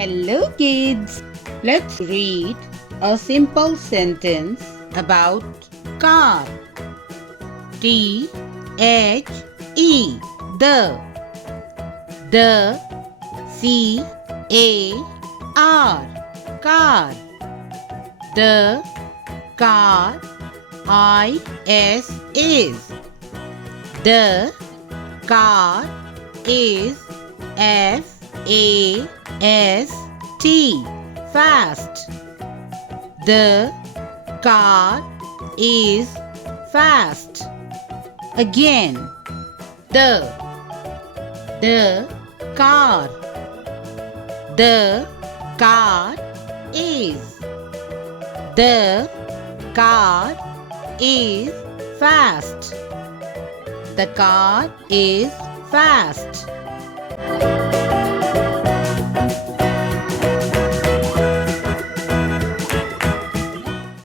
Hello kids! Let's read a simple sentence about car. T-H-E The C-A-R Car. The car is the car is F-A-S-T fast. The car is fast. Again, the car is the car is fast. The car is fast.